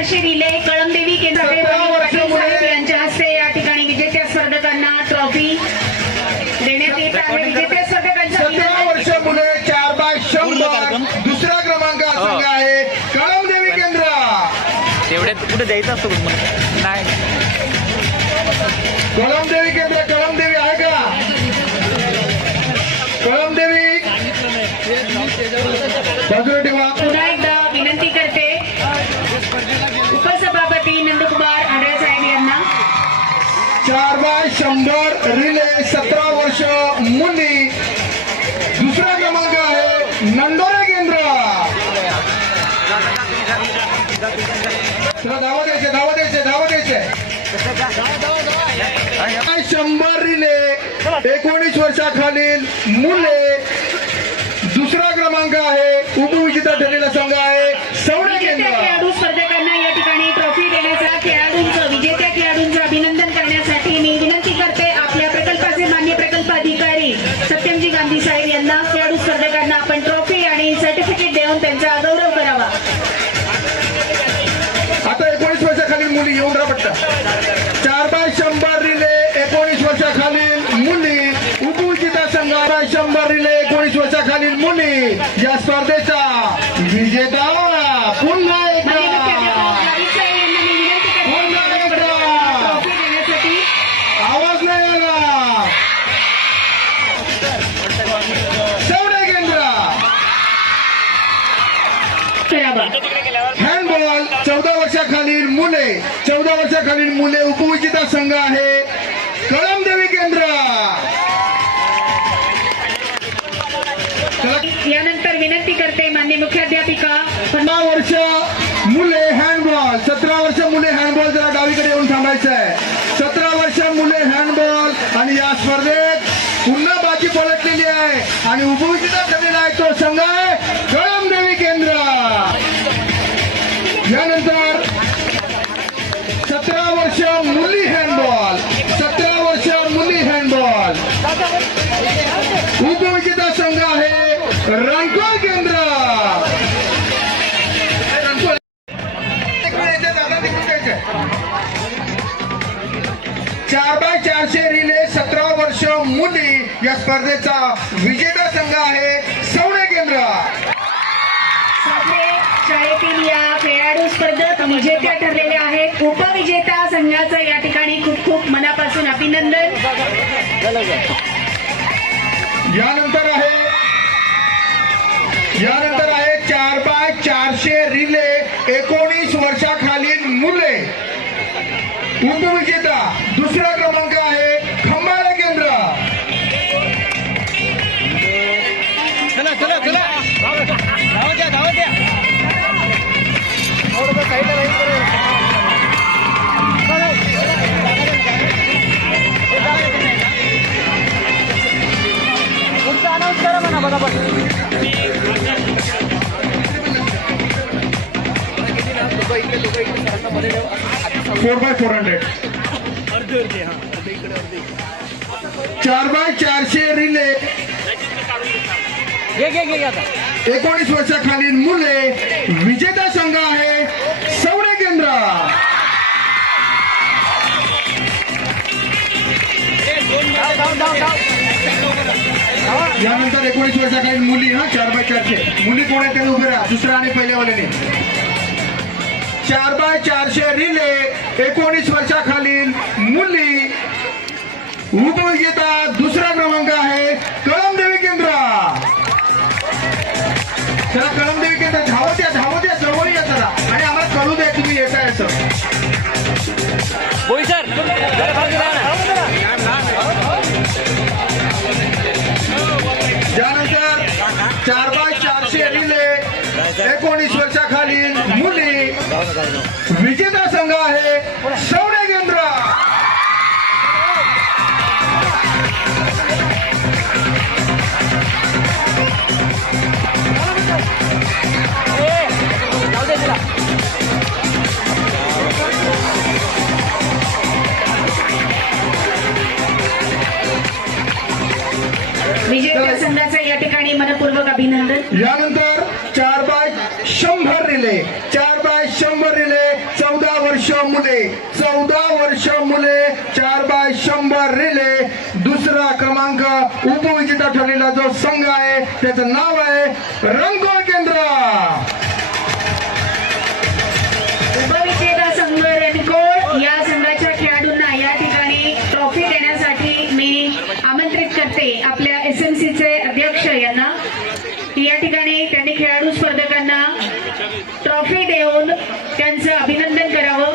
400 relay कळमदेवी केंद्र यांच्या हस्ते या ठिकाणी विजेत्या स्पर्धकांना ट्रॉफी देण्यात येत आहे। विजेत्या स्पर्धकांचा 17 वर्ष मुले 4x100 दुसरा क्रमांक संघ आहे कळमदेवी केंद्र। तेवढ्यात कुठे द्यायचं असतो नाही कळमदेवी केंद्र कळमदेवी आहे का? कळमदेवी बाजूला ठेवा। पुन्हा एकदा विनंती करते उपसभापती नंदकुमार आढळ साहेब यांना 4x100 रिले 17 वर्ष मुली दुसरा क्रमांक आहे नंदोरे केंद्र। चला धावा द्यायचे धावा द्यायचे धावा द्यायचे। 100 रिले 19 वर्षाखालील मुले दुसरा क्रमांक आहे उपविजेता ठरलेला संघ आहे सवणे केंद्र। खेळाडू स्पर्धकांना या ठिकाणी ट्रॉफी देण्याचा विजेत्या खेळाडूंचं अभिनंदन करण्यासाठी मी विनंती करते आपल्या प्रकल्पाचे मान्य प्रकल्प अधिकारी सत्यमजी गांधी साहेब यांना खेळाडू स्पर्धकांना आपण ट्रॉफी आणि सर्टिफिकेट देऊन त्यांचा गौरव करावा। आता 19 वर्षाखालील मुली येऊन राहा पट्टा। 4x100 रिले 19 वर्षाखालील मुली उपविजेता संघ 100 रिले 19 वर्षाखालील मुली या स्पर्धेचा विजेता पुन्हा एकदा आवाज नाही आला। सवणे केंद्र हँडबॉल 14 वर्षाखालील मुले उपविजेता संघ आहे कळमदेवी केंद्र। यानंतर विनंती करते माननीय मुख्याध्यापिका 15 वर्ष मुले हँडबॉल 17 वर्ष मुले हँडबॉल जरा डावीकडे येऊन थांबायचं आहे। 17 वर्ष मुले हँडबॉल आणि या स्पर्धेत पुन्हा बाजी पलटलेली आहे आणि उपविजेता ठरलेला आहे तो संघ आहे कळमदेवी केंद्र। यानंतर 17 वर्ष मुली हँडबॉल 17 वर्ष मुली हँडबॉल उपविजेता संघ आहे रणकोळ केंद्र। 4x400 रिले 17 वर्ष मुली या स्पर्धेचा विजेता संघ आहे सवणे केंद्र। शाळेतील या खेळाडू स्पर्धक विजेत्या ठरलेले आहेत। उपविजेता संघाचं या ठिकाणी खूप खूप मनापासून अभिनंदन। यानंतर आहे 4x400 रिले 19 वर्षाखालील मुले उपविजेता दुसरा क्रमांक आहे खंबाळे केंद्र। चला चला चला धावा द्या धावा द्या थोडं साईडला राहील पुढचा अनाउन्स करा म्हणा बरोबर। 4x400 4x400 रिले 19 वर्षाखालील मुले विजेता संघ आहे सवणे केंद्र। यानंतर 19 वर्षाखालील मुली 4x400 मुली कोण आहे त्यांनी उभे राहा दुसरा आणि पहिल्यावाल्याने। 4x400 रिले 19 वर्षाखालील मुली उपविजेता दुसरा क्रमांक आहे कळमदेवी केंद्र। चला कळमदेवी केंद्र धावत या जवळ या जरा आणि आम्हाला कळू द्या तुम्ही येत आहे असं। त्यानंतर 4x400 रिले 19 वर्षाखालील मुली विजेता संघ आहे सवणे केंद्र। विजेत्या संघाचं या ठिकाणी मनपूर्वक अभिनंदन। यानंतर 4x100 रिले 4x100 रिले 14 वर्ष मुले 4x100 रिले दुसरा क्रमांक उपविजेता ठरलेला जो संघ आहे त्याचं नाव आहे रंगोळ केंद्र. उपविजेता संघ रणकोट या संघाच्या खेळाडूंना या ठिकाणी ट्रॉफी देण्यासाठी मी आमंत्रित करते आपल्या SMCचे अध्यक्ष यांना की या ठिकाणी त्यांनी खेळाडू स्पर्धकांना ट्रॉफी देऊन त्यांचं अभिनंदन करावं.